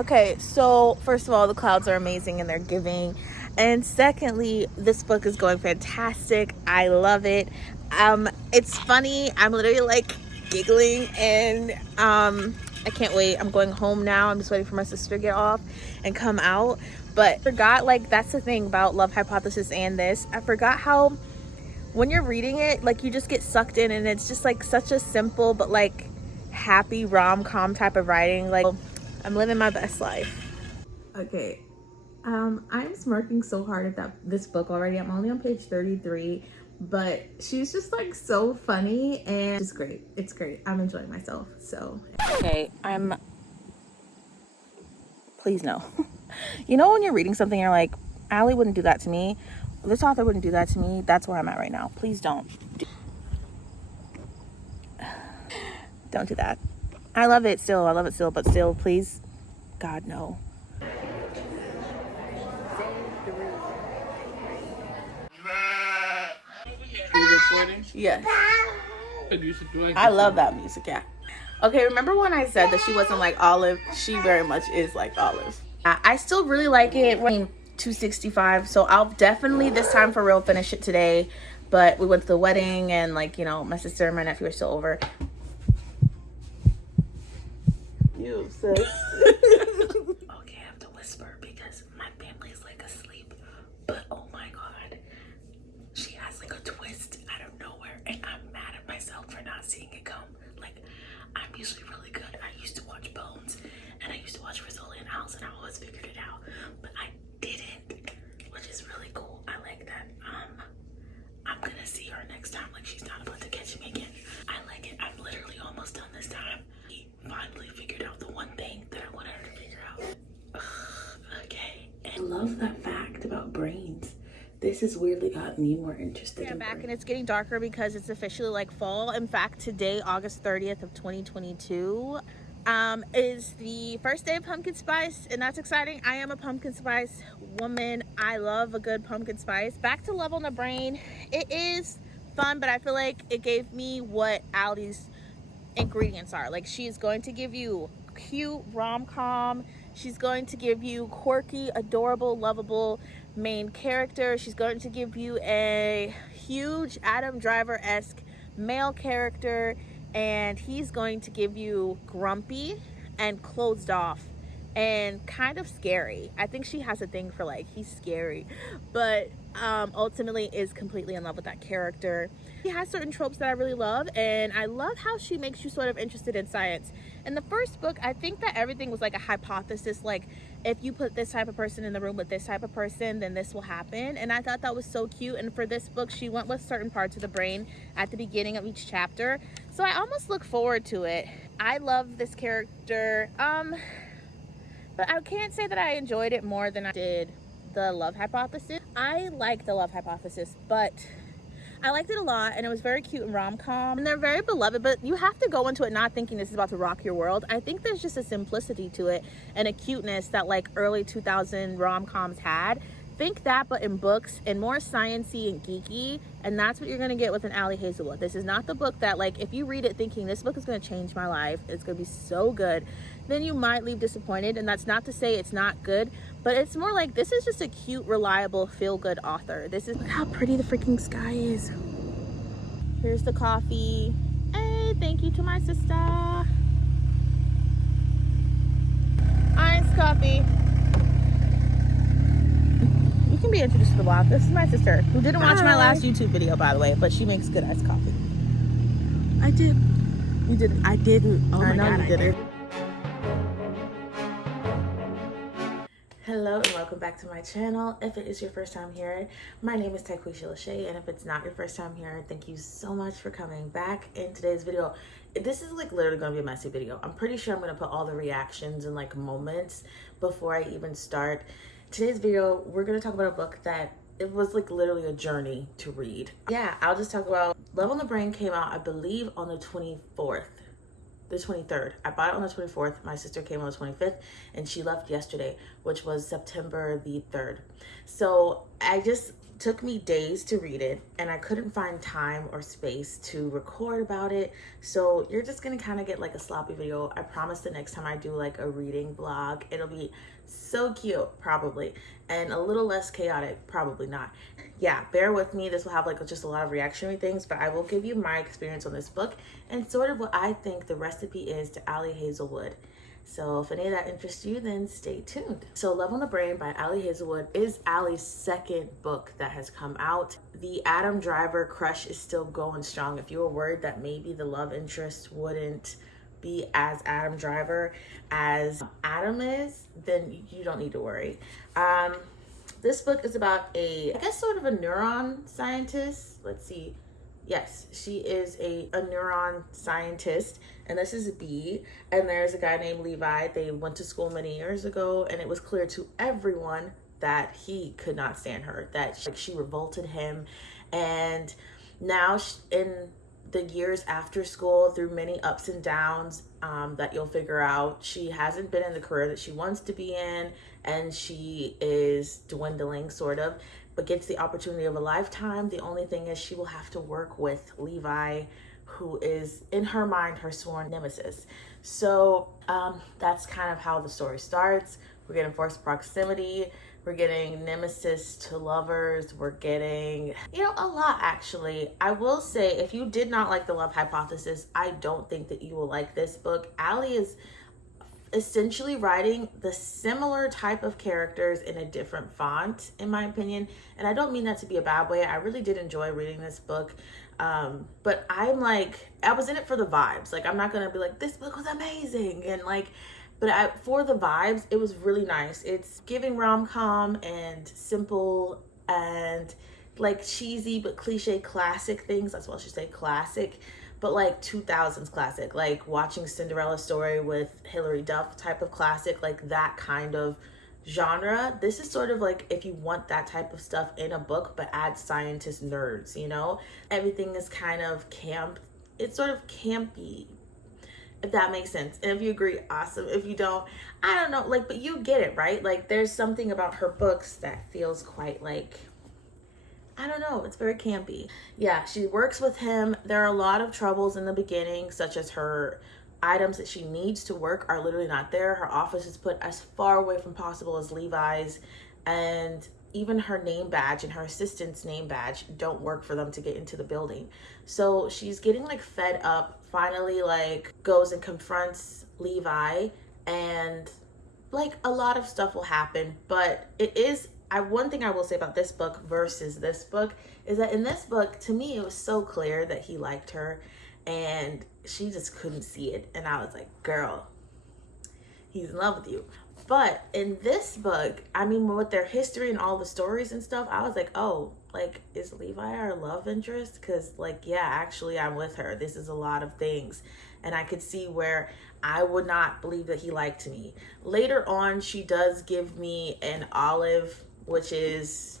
Okay, so first of all, the clouds are amazing and they're giving. And secondly, this book is going fantastic. I love it. It's funny. I'm literally like giggling and I can't wait. I'm going home now. I'm just waiting for my sister to get off and come out. But I forgot, like, that's the thing about Love Hypothesis and this. I forgot how when you're reading it, like, you just get sucked in and it's just like such a simple but like happy rom-com type of writing. Like, I'm living my best life. Okay, I'm smirking so hard at this book already. I'm only on page 33, but she's just like so funny and it's great. It's great. I'm enjoying myself. So okay, please no. You know when you're reading something, you're like, Ali wouldn't do that to me. This author wouldn't do that to me. That's where I'm at right now. Please don't. Don't do that. I love it still. I love it still, but still, please, God, no. Yes. I love that music, yeah. Okay, remember when I said that she wasn't like Olive? She very much is like Olive. I still really like it. 265, so I'll definitely this time for real finish it today. But we went to the wedding and, like, you know, my sister and my nephew are still over. You sis. Okay, I have to whisper because my family's like asleep. But oh my god, she has like a twist out of nowhere, and I'm mad at myself for not seeing it come. Like, I'm usually really good. I used to watch Bones and I used to watch Rizzoli and House, and I always figured it out, but I didn't, which is really cool. I like that. I'm gonna see her next time. Like, she's not about to catch me again. I like it. I'm literally almost done this time. He finally figured out the one thing that I wanted her to figure out. Okay. And I love that fact about brains. This has weirdly gotten me more interested in back brains. And it's getting darker because it's officially like fall. In fact, today, August 30th of 2022, is the first day of pumpkin spice, and that's exciting. I am a pumpkin spice woman. I love a good pumpkin spice. Back to Love on the Brain. It is fun, but I feel like it gave me what Ali's ingredients are. Like, she's going to give you cute rom-com. She's going to give you quirky, adorable, lovable main character. She's going to give you a huge Adam Driver-esque male character, and he's going to give you grumpy and closed off and kind of scary. I think she has a thing for, like, he's scary, but ultimately is completely in love with that character. She has certain tropes that I really love, and I love how she makes you sort of interested in science. In the first book, I think that everything was like a hypothesis, like, if you put this type of person in the room with this type of person, then this will happen. And I thought that was so cute. And for this book, she went with certain parts of the brain at the beginning of each chapter, so I almost look forward to it. I love this character, but I can't say that I enjoyed it more than I did the Love Hypothesis. I like the Love Hypothesis, but I liked it a lot, and it was very cute and rom-com, and they're very beloved, but you have to go into it not thinking this is about to rock your world. I think there's just a simplicity to it and a cuteness that, like, early 2000 rom-coms had. Think that, but in books, and more sciencey and geeky, and that's what you're gonna get with an Ali Hazelwood. This is not the book that, like, if you read it thinking this book is gonna change my life, it's gonna be so good, then you might leave disappointed. And that's not to say it's not good, but it's more like this is just a cute, reliable, feel-good author. This is, look how pretty the freaking sky is. Here's the coffee. Hey, thank you to my sister. Iced coffee. You can be introduced to the vlog. This is my sister, who didn't watch my last YouTube video, by the way, but she makes good iced coffee. I did. You didn't. I didn't. Oh my God, you didn't. Hello and welcome back to my channel. If it is your first time here, my name is Taquisha Lachey, and if it's not your first time here, thank you so much for coming back. In today's video, this is like literally gonna be a messy video. I'm pretty sure I'm gonna put all the reactions and like moments before I even start. Today's video, we're gonna talk about a book that it was like literally a journey to read. Yeah, I'll just talk about Love on the Brain. Came out, I believe, on the 24th. The 23rd. I bought it on the 24th. My sister came on the 25th, and she left yesterday, which was September the 3rd. So I just took me days to read it, and I couldn't find time or space to record about it. So you're just gonna kind of get like a sloppy video. I promise the next time I do like a reading vlog, it'll be so cute, probably, and a little less chaotic, probably not. Yeah, bear with me. This will have like just a lot of reactionary things, but I will give you my experience on this book and sort of what I think the recipe is to Ali Hazelwood. So if any of that interests you, then stay tuned. So Love on the Brain by Ali Hazelwood is Ali's second book that has come out. The Adam Driver crush is still going strong. If you were worried that maybe the love interest wouldn't be as Adam Driver as Adam is, then you don't need to worry. This book is about I guess sort of a neuron scientist. Let's see. Yes, she is a neuron scientist, and this is B, and there's a guy named Levi. They went to school many years ago, and it was clear to everyone that he could not stand her, that she revolted him. And now in the years after school, through many ups and downs that you'll figure out, she hasn't been in the career that she wants to be in, and she is dwindling sort of, but gets the opportunity of a lifetime. The only thing is she will have to work with Levi, who is in her mind her sworn nemesis. So that's kind of how the story starts. We're getting forced proximity, we're getting nemesis to lovers, we're getting, a lot actually. I will say, if you did not like The Love Hypothesis, I don't think that you will like this book. Ali is essentially writing the similar type of characters in a different font, in my opinion. And I don't mean that to be a bad way. I really did enjoy reading this book. But I'm like, I was in it for the vibes. Like, I'm not going to be like, this book was amazing. And like, for the vibes, it was really nice. It's giving rom-com and simple and like cheesy but cliche classic things. That's what I should say, classic. But like 2000s classic, like watching Cinderella Story with Hilary Duff type of classic, like that kind of genre. This is sort of like if you want that type of stuff in a book, but add scientist nerds, Everything is kind of camp. It's sort of campy, if that makes sense. And if you agree, awesome. If you don't, I don't know, but you get it, right? Like there's something about her books that feels quite like, I don't know, it's very campy. Yeah, she works with him. There are a lot of troubles in the beginning, such as her items that she needs to work are literally not there. Her office is put as far away from possible as Levi's, and even her name badge and her assistant's name badge don't work for them to get into the building. So she's getting fed up, finally goes and confronts Levi, and a lot of stuff will happen. But it is, one thing I will say about this book versus this book is that in this book, to me, it was so clear that he liked her and she just couldn't see it. And I was like, girl, he's in love with you. But in this book, I mean, with their history and all the stories and stuff, I was like, oh, is Levi our love interest? Because yeah, actually I'm with her. This is a lot of things. And I could see where I would not believe that he liked me. Later on, she does give me an olive, which is,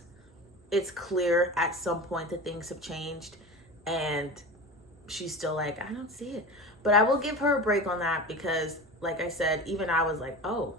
it's clear at some point that things have changed, and she's still I don't see it. But I will give her a break on that because, like I said, even I was like, oh,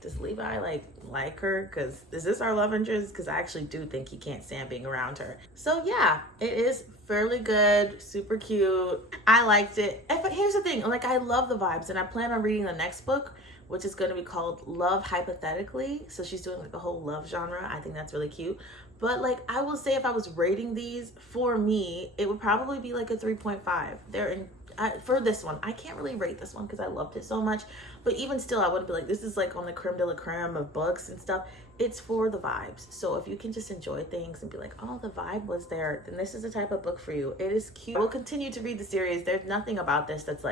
does Levi like her? Because is this our love interest? Because I actually do think he can't stand being around her. So yeah, it is fairly good, super cute. I liked it. But here's the thing, I love the vibes, and I plan on reading the next book, which is going to be called Love Hypothetically. So she's doing a whole love genre. I think that's really cute. But I will say, if I was rating these, for me, it would probably be a 3.5. For this one, I can't really rate this one because I loved it so much. But even still, I wouldn't be this is on the creme de la creme of books and stuff. It's for the vibes. So if you can just enjoy things and be oh, the vibe was there, then this is the type of book for you. It is cute. I will continue to read the series. There's nothing about this that's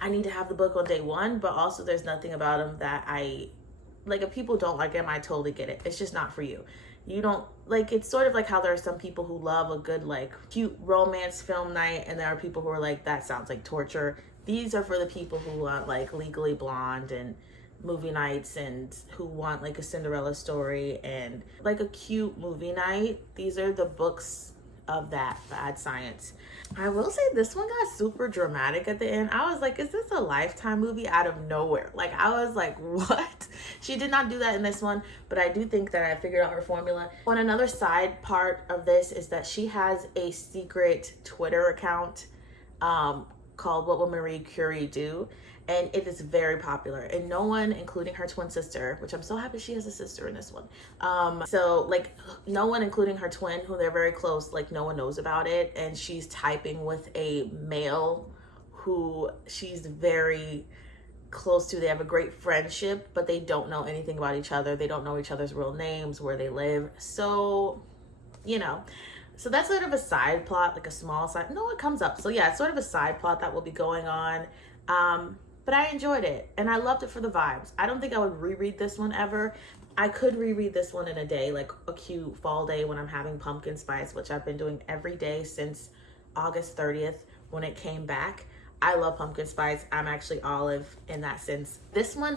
I need to have the book on day one, but also there's nothing about them that if people don't like him, I totally get it. It's just not for you. You don't it's sort of how there are some people who love a good cute romance film night, and there are people who are that sounds like torture. These are for the people who want Legally Blonde and movie nights, and who want a Cinderella Story and a cute movie night. These are the books of that bad science. I will say this one got super dramatic at the end. I was like, is this a Lifetime movie out of nowhere? Like, I was like, what? She did not do that in this one, but I do think that I figured out her formula. On another side part of this is that she has a secret Twitter account called What Will Marie Curie Do? And it is very popular, and no one, including her twin sister, which I'm so happy she has a sister in this one. So like no one, including her twin, who they're very close, like no one knows about it. And she's typing with a male who she's very close to. They have a great friendship, but they don't know anything about each other. They don't know each other's real names, where they live. So, you know, so that's sort of a side plot, like a small side. No, it comes up. So yeah, it's sort of a side plot that will be going on. But I enjoyed it, and I loved it for the vibes. I don't think I would reread this one ever. I could reread this one in a day, like a cute fall day when I'm having pumpkin spice, which I've been doing every day since August 30th when it came back. I love pumpkin spice. I'm actually olive in that sense. This one,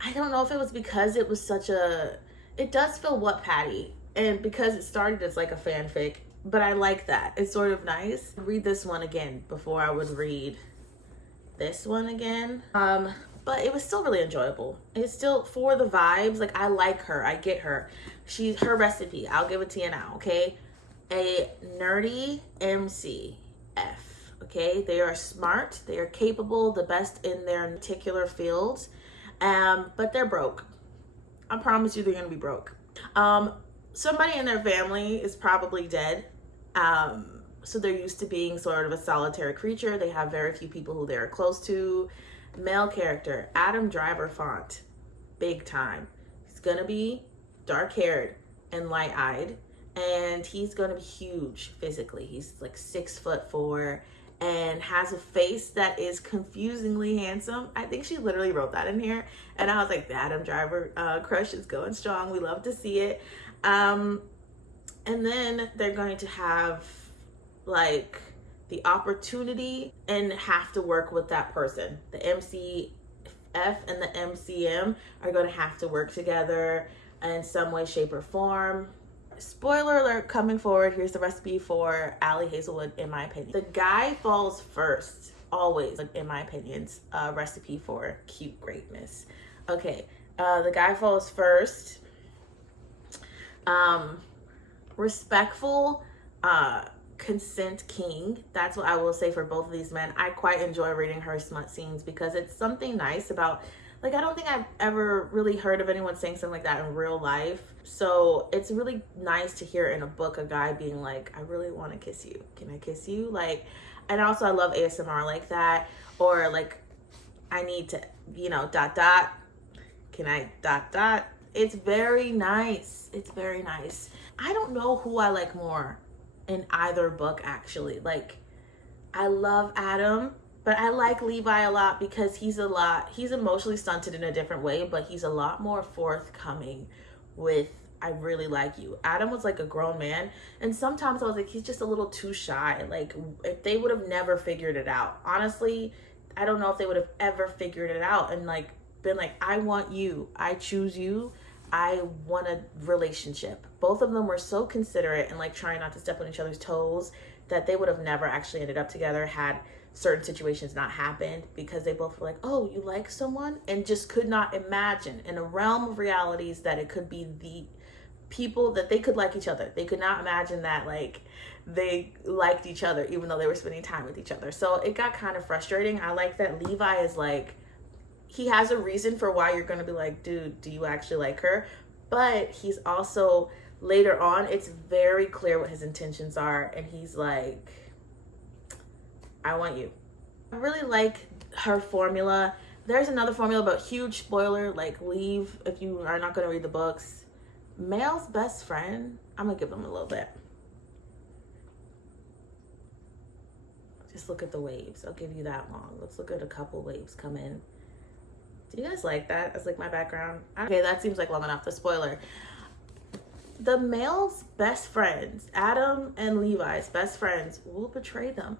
I don't know if it was because it was such a, it does feel what Patty, and because it started as like a fanfic, but I like that. It's sort of nice. I'd read this one again before I would read this one again. But it was still really enjoyable. It's still for the vibes. Like, I like her. I get her. She's her recipe. I'll give it to you now, okay? A nerdy MCF, okay? They are smart. They are capable, the best in their particular fields. But they're broke. I promise you they're gonna be broke. Somebody in their family is probably dead. So they're used to being sort of a solitary creature. They have very few people who they're close to. Male character, Adam Driver font, big time. He's gonna be dark-haired and light-eyed, and he's gonna be huge physically. He's like 6'4" and has a face that is confusingly handsome. I think she literally wrote that in here, and I was like, the Adam Driver crush is going strong. We love to see it. And then they're going to have like the opportunity and have to work with that person. The MCF and the MCM are going to have to work together in some way, shape, or form. Spoiler alert coming forward. Here's the recipe for Ali Hazelwood, in my opinion. The guy falls first, always, in my opinion's recipe for cute greatness. Okay, the guy falls first. Respectful, consent king. That's what I will say for both of these men. I quite enjoy reading her smut scenes because it's something nice about, like, I don't think I've ever really heard of anyone saying something like that in real life. So it's really nice to hear in a book a guy being like, I really want to kiss you. Can I kiss you? Like, and also I love ASMR like that. Or like, I need to, you know, ... Can I ... It's very nice. It's very nice. I don't know who I like more in either book, actually. Like, I love Adam, but I like Levi a lot because he's emotionally stunted in a different way, but he's a lot more forthcoming with, I really like you. Adam was like a grown man, and sometimes I was like, he's just a little too shy. Like, if they would have never figured it out, honestly, I don't know if they would have ever figured it out and like been like, I want you, I choose you, I want a relationship. Both of them were so considerate and like trying not to step on each other's toes that they would have never actually ended up together had certain situations not happened, because they both were like, oh, you like someone, and just could not imagine in a realm of realities that it could be the people that they could like each other. They could not imagine that like they liked each other even though they were spending time with each other. So it got kind of frustrating. I like that Levi is like, he has a reason for why you're going to be like, dude, do you actually like her? But he's also, later on, it's very clear what his intentions are. And he's like, I want you. I really like her formula. There's another formula, but huge spoiler, like leave if you are not going to read the books. Male's best friend, I'm going to give them a little bit. Just look at the waves. I'll give you that long. Let's look at a couple waves come in. Do you guys like that as like my background? Okay, that seems like long enough. The spoiler. The male's best friends, Adam and Levi's best friends, will betray them.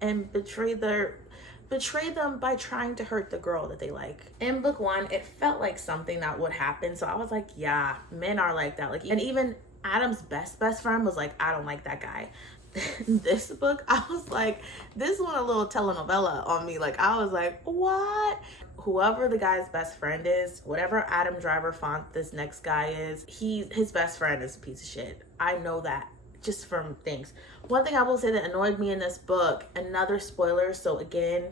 And betray them by trying to hurt the girl that they like. In book one, it felt like something that would happen. So I was like, yeah, men are like that. Like, and even Adam's best friend was like, I don't like that guy. This book, I was like, this one a little telenovela on me. Like, I was like, what? Whoever the guy's best friend is, whatever Adam Driver font this next guy is, his best friend is a piece of shit. I know that just from things. One thing I will say that annoyed me in this book, another spoiler. So again,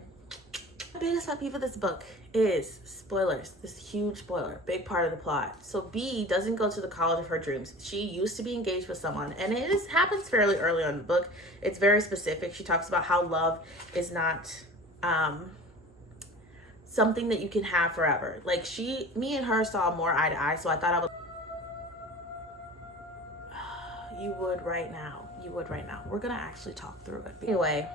my biggest pet peeve of this book is spoilers. This huge spoiler, big part of the plot. So B doesn't go to the college of her dreams. She used to be engaged with someone, and happens fairly early on in the book. It's very specific. She talks about how love is not something that you can have forever. Like me and her saw more eye to eye, so I thought I would. You would right now. You would right now. We're gonna actually talk through it. Anyway.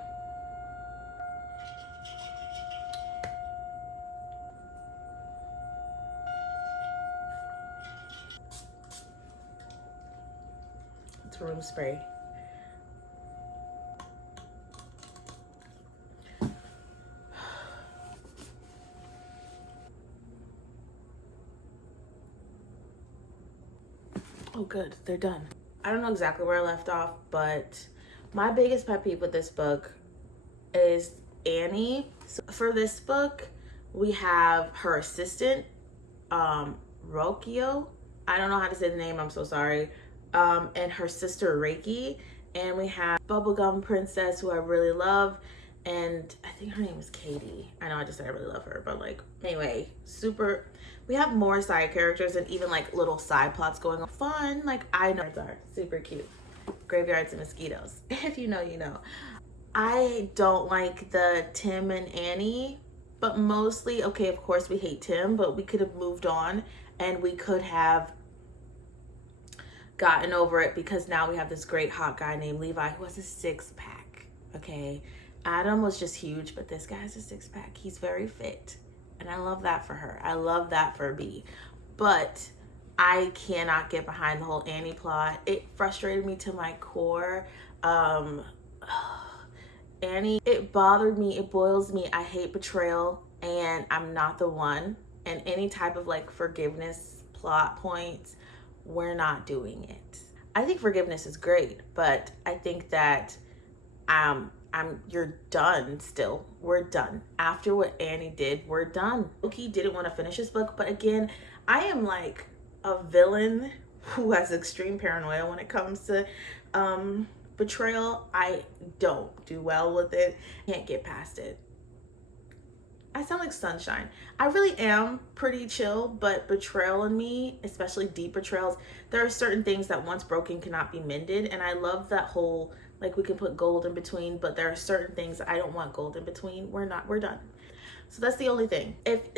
Room spray. Oh good, they're done. I don't know exactly where I left off, but my biggest pet peeve with this book is Annie. So for this book, we have her assistant, Rokio. I don't know how to say the name, I'm so sorry. And her sister Reiki, and we have Bubblegum Princess, who I really love, and I think her name is Katie. I know I just said I really love her, but like, anyway, we have more side characters and even like little side plots going on. Fun, like, I know are super cute. Graveyards and mosquitoes. If you know, you know. I don't like the Tim and Annie, but mostly, okay, of course we hate Tim, but we could have moved on and we could have gotten over it because now we have this great hot guy named Levi who has a six-pack. Okay, Adam was just huge, but this guy has a six-pack. He's very fit, and I love that for her. I love that for B. But I cannot get behind the whole Annie plot. It frustrated me to my core. Annie, it bothered me. It boils me. I hate betrayal, and I'm not the one. And any type of like forgiveness plot points, we're not doing it. I think forgiveness is great, but I think that you're done still. We're done. After what Annie did, we're done. Loki didn't want to finish this book, but again, I am like a villain who has extreme paranoia when it comes to betrayal. I don't do well with it. Can't get past it. I sound like sunshine. I really am pretty chill, but betrayal in me, especially deep betrayals, there are certain things that once broken cannot be mended. And I love that whole, like, we can put gold in between, but there are certain things that I don't want gold in between. We're done. So that's the only thing. It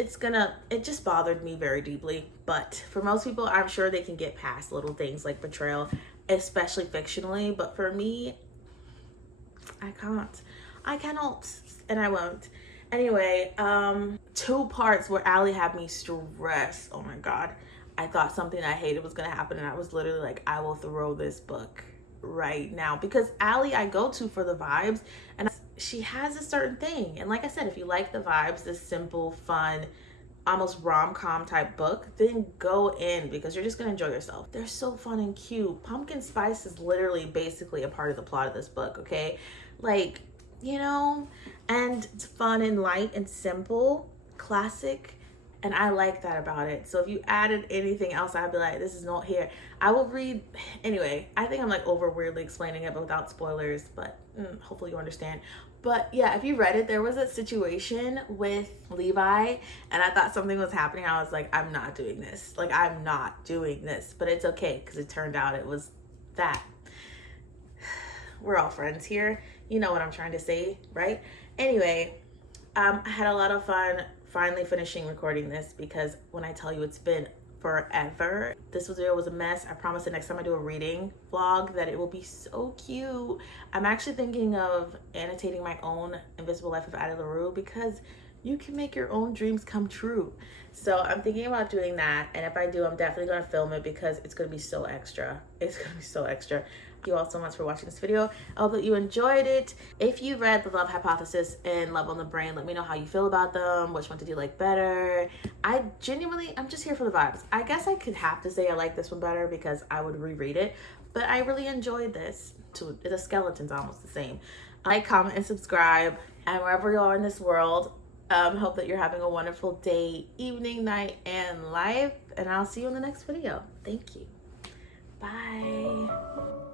just bothered me very deeply. But for most people, I'm sure they can get past little things like betrayal, especially fictionally. But for me, I cannot, and I won't. Anyway, 2 parts where Ali had me stressed. Oh my God. I thought something I hated was gonna happen, and I was literally like, I will throw this book right now. Because Ali I go to for the vibes, and she has a certain thing. And like I said, if you like the vibes, this simple, fun, almost rom-com type book, then go in because you're just gonna enjoy yourself. They're so fun and cute. Pumpkin spice is literally basically a part of the plot of this book, okay? Like, you know, and it's fun and light and simple, classic, and I like that about it. So if you added anything else, I'd be like, this is not here. I will read anyway. I think I'm like over weirdly explaining it, but without spoilers, but hopefully you understand. But yeah, if you read it, there was a situation with Levi, and I thought something was happening. I was like, I'm not doing this. Like, I'm not doing this, but it's okay because it turned out it was that. We're all friends here. You know what I'm trying to say, right? Anyway, I had a lot of fun finally finishing recording this because when I tell you it's been forever. This video was a mess. I promise the next time I do a reading vlog that it will be so cute. I'm actually thinking of annotating my own Invisible Life of Addie LaRue because you can make your own dreams come true. So I'm thinking about doing that, and if I do, I'm definitely going to film it because it's going to be so extra. It's going to be so extra. Thank you all so much for watching this video. I hope that you enjoyed it. If you read The Love Hypothesis and Love on the Brain, let me know how you feel about them. Which one did you like better? I'm just here for the vibes. I guess I could have to say I like this one better because I would reread it, but I really enjoyed this too. The skeleton's almost the same. Like, comment, and subscribe. And wherever you are in this world, hope that you're having a wonderful day, evening, night, and life. And I'll see you in the next video. Thank you. Bye.